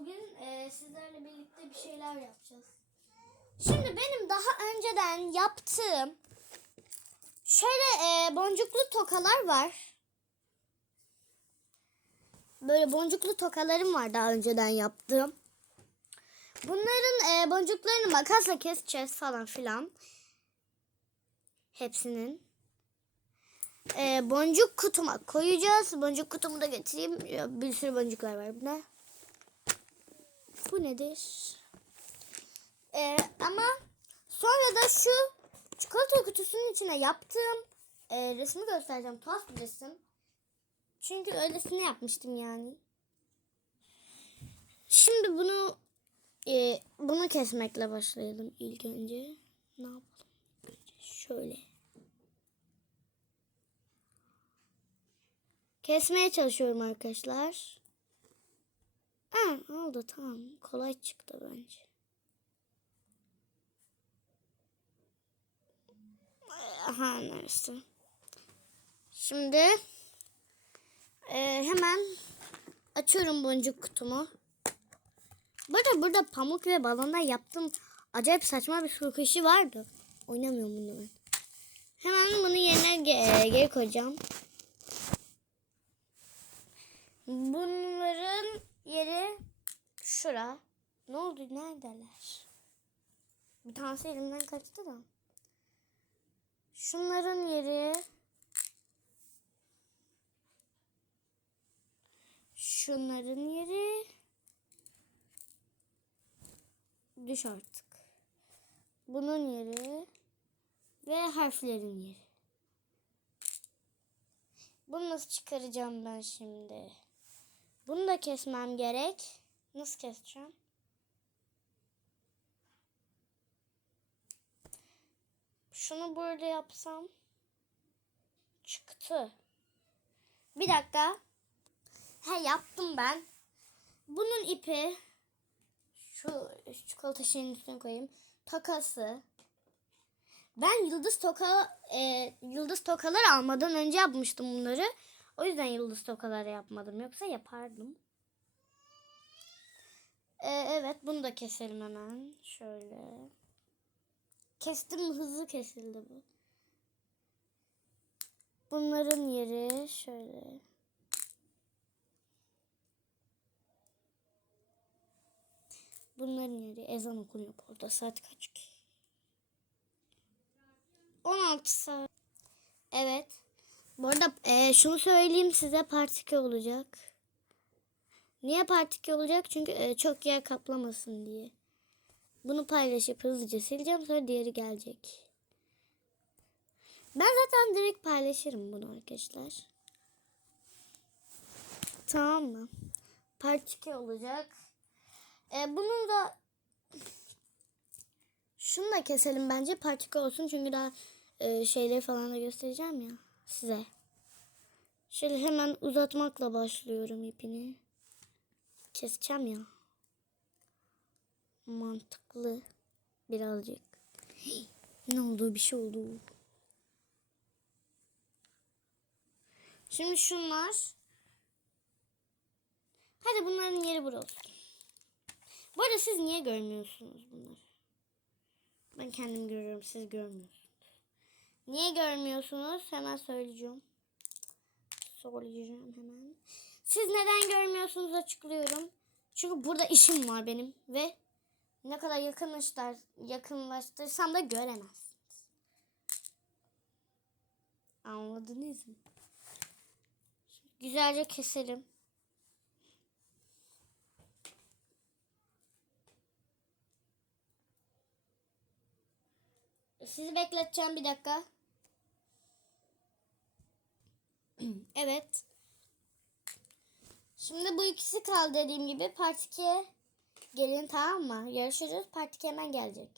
Bugün e, sizlerle birlikte bir şeyler yapacağız. Şimdi benim daha önceden yaptığım şöyle e, boncuklu tokalar var. Böyle boncuklu tokalarım var daha önceden yaptığım. Bunların e, boncuklarını makasla keseceğiz falan filan. Hepsinin. E, boncuk kutuma koyacağız. Boncuk kutumu da getireyim. Bir sürü boncuklar var bunda. Bu nedir? E, ama sonra da şu çikolata kutusunun içine yaptığım e, resmi göstereceğim. Tuhaf bir resim. Çünkü öylesine yapmıştım yani. Şimdi bunu e, bunu kesmekle başlayalım ilk önce. Ne yapalım? Önce Şöyle. Kesmeye çalışıyorum arkadaşlar. Oldu tamam. Kolay çıktı bence. Aha neresi? Şimdi e, hemen açıyorum boncuk kutumu. Burada burada pamuk ve balondan yaptığım acayip saçma bir kuşu vardı. Oynamıyorum bunu ben. Hemen bunu yerine ge- geri koyacağım. Bunların yeri şura. Ne oldu? Neredeler? Bir tanesi elimden kaçtı da. Şunların yeri Şunların yeri düş artık. Bunun yeri ve harflerin yeri. Bunu nasıl çıkaracağım ben şimdi? Bunu da kesmem gerek. Nasıl keseceğim? Şunu böyle yapsam çıktı. Bir dakika. He yaptım ben. Bunun ipi şu çikolata şeyinin üstüne koyayım. Takası. Ben yıldız toka e, yıldız tokalar almadan önce yapmıştım bunları. O yüzden yıldız tokaları yapmadım. Yoksa yapardım. E, evet bunu da keselim hemen. Şöyle. Kestim hızlı kesildi bu. Bunların yeri şöyle. Bunların yeri ezan okunuyor burada. Saat kaç ki? 16 saat. Evet. Bu arada e, şunu söyleyeyim size partike olacak. Niye partike olacak? Çünkü e, çok yer kaplamasın diye. Bunu paylaşıp hızlıca sileceğim sonra diğeri gelecek. Ben zaten direkt paylaşırım bunu arkadaşlar. Tamam mı? Partike olacak. E, bunun da şunu da keselim bence partika olsun çünkü daha e, şeyleri falan da göstereceğim ya size. Şöyle hemen uzatmakla başlıyorum ipini. Keseceğim ya. Mantıklı birazcık. Ne oldu bir şey oldu. Şimdi şunlar. Hadi bunların yeri burası. Bu arada siz niye görmüyorsunuz bunları? Ben kendim görüyorum, siz görmüyorsunuz. Niye görmüyorsunuz? Hemen söyleyeceğim. Söyleyeceğim hemen. Siz neden görmüyorsunuz açıklıyorum. Çünkü burada işim var benim ve ne kadar yakınlaştır, yakınlaştırsam da göremezsiniz. Anladınız mı? Güzelce keselim. Sizi bekleteceğim bir dakika. evet. Şimdi bu ikisi kaldı dediğim gibi. Part 2'ye gelin tamam mı? Yarışacağız. Part 2 hemen gelecek.